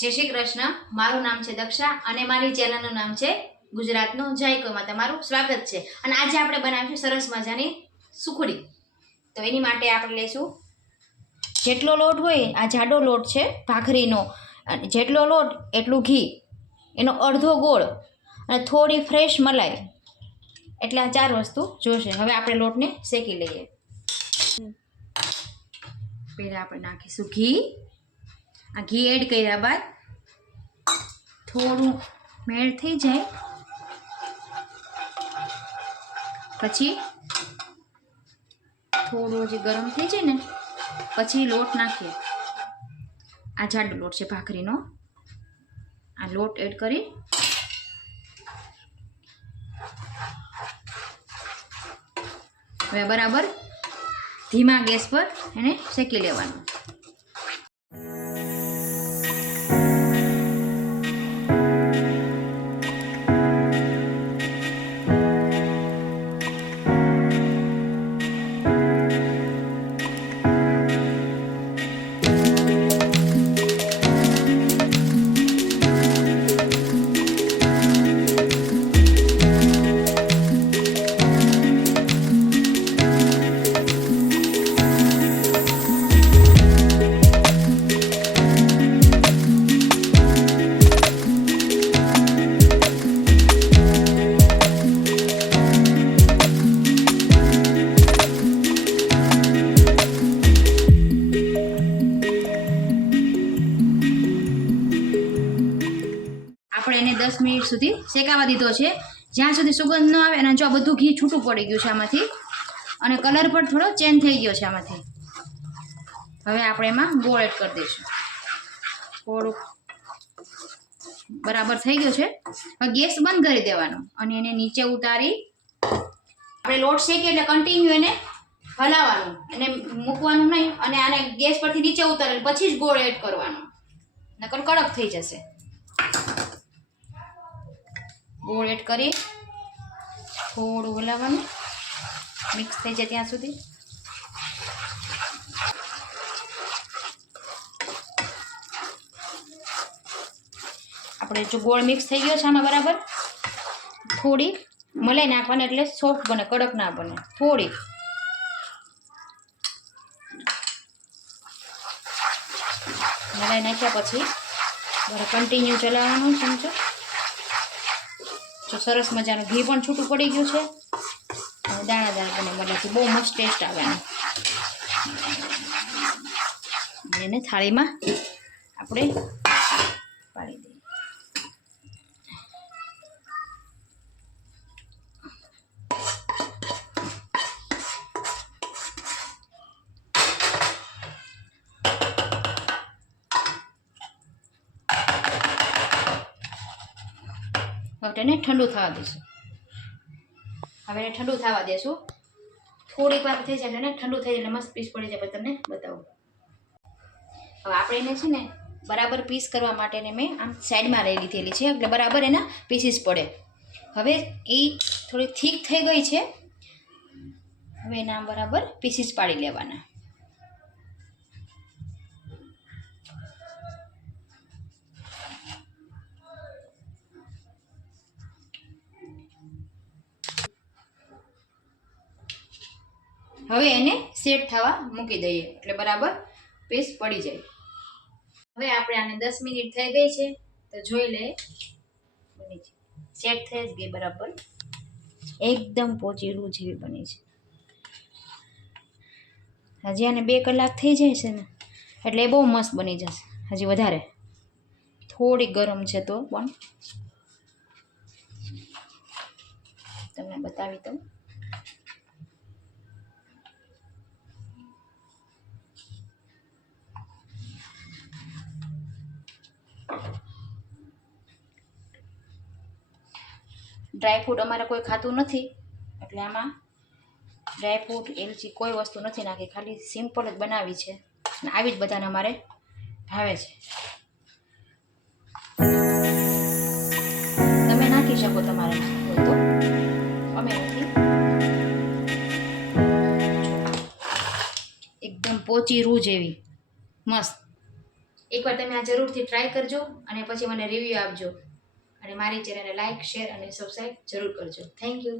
જય શ્રી કૃષ્ણ. મારું નામ છે દક્ષા અને મારી ચેનલનું નામ છે ગુજરાતનું જયકોમાં તમારું સ્વાગત છે. અને આજે આપણે બનાવીશું સરસ મજાની સુખડી. તો એની માટે આપણે લઈશું જેટલો લોટ હોય, આ જાડો લોટ છે, ભાખરીનો. અને જેટલો લોટ, એટલું ઘી. એનો અડધો ગોળ અને થોડી ફ્રેશ મલાઈ. એટલે આ ચાર વસ્તુ જોશે. હવે આપણે લોટને શેકી લઈએ. પહેલાં આપણે નાખીશું ઘી. આ ઘી એડ કર્યા બાદ થોડું મેળ થઈ જાય. પછી થોડું જે ગરમ થઈ જાય ને, પછી લોટ નાખીએ. આ જાડો લોટ છે ભાખરીનો. આ લોટ એડ કરી હવે બરાબર ધીમા ગેસ પર એને શેકી લેવાનું. આપણે એને દસ મિનિટ સુધી શેકાવા દીધો છે. જ્યાં સુધી સુગંધ ન આવે અને જો બધું ઘી છૂટું પડી ગયું છે આમાંથી. અને કલર પણ થોડો ચેન્જ થઈ ગયો છે આમાંથી. હવે આપણે એમાં ગોળ એડ કરી દઈશું. થોડુંક બરાબર થઈ ગયો છે. હવે ગેસ બંધ કરી દેવાનો અને એને નીચે ઉતારી આપણે લોટ શેકીએ એટલે કન્ટિન્યુ એને હલાવવાનું. એને મૂકવાનું નહીં અને આને ગેસ પરથી નીચે ઉતારેલ પછી જ ગોળ એડ કરવાનો. નકર કડક થઈ જશે. ગોળ એડ કરી થોડું હલાવવાનું. મિક્સ થઈ જાય ત્યાં સુધી. આપણે જો ગોળ મિક્સ થઈ ગયો છે આમાં બરાબર થોડી મલાઈ નાખવાની એટલે સોફ્ટ બને, કડક ના બને થોડી મલાઈ નાખ્યા પછી બરાબર કન્ટિન્યુ ચલાવવાનું સમજો. જો સરસ મજાનું ઘી પણ છૂટું પડી ગયું છે. અને દાણા દાણા બને મતલબ બહુ મસ્ત ટેસ્ટ આવે એને થાળીમાં આપણે તેને ઠંડુ થવા દઈશું હવે એને ઠંડુ થવા દેશું. થોડીક વાર થઈ જાય એને ઠંડુ થઈ જાય મસ્ત પીસ પડી જાય, પછી તમને બતાવું. હવે આપણે એને છે ને બરાબર પીસ કરવા માટેને મેં આમ સાઈડમાં લઈ લીધેલી છે, એટલે બરાબર એના પીસીસ પડે. હવે એ થોડી થીક થઈ ગઈ છે. હવે એના બરાબર પીસીસ પાડી લેવાના. હવે એને સેટ થવા મૂકી દઈએ. એટલે બરાબર પીસ પડી જાય. હવે આપણે આને દસ મિનિટ થઈ ગઈ છે, તો જોઈ લે બની છે. સેટ થઈ જ ગઈ બરાબર. એકદમ પોચીલું જેવી બની છે. હજી આને બે કલાક થઈ જાય છે ને, એટલે એ બહુ મસ્ત બની જશે. હજી વધારે. થોડી ગરમ છે તો પણ. તમને બતાવી દઉં. ડ્રાયફ્રૂટ અમારે કોઈ ખાતું નથી. એટલે આમાં ડ્રાયફ્રૂટ એલચી કોઈ વસ્તુ નથી નાખી. ખાલી સિમ્પલ જ બનાવી છે. અને આવી જ બધાને અમારે ભાવે છે. તમે નાખી શકો તમારે. અમે નથી. એકદમ પોચી રૂ જેવી. મસ્ત. એકવાર તમે આ જરૂરથી ટ્રાય કરજો અને પછી મને રિવ્યૂ આપજો. અને મારી ચેનલને લાઇક શેર અને સબસ્ક્રાઈબ જરૂર કરજો. Thank you.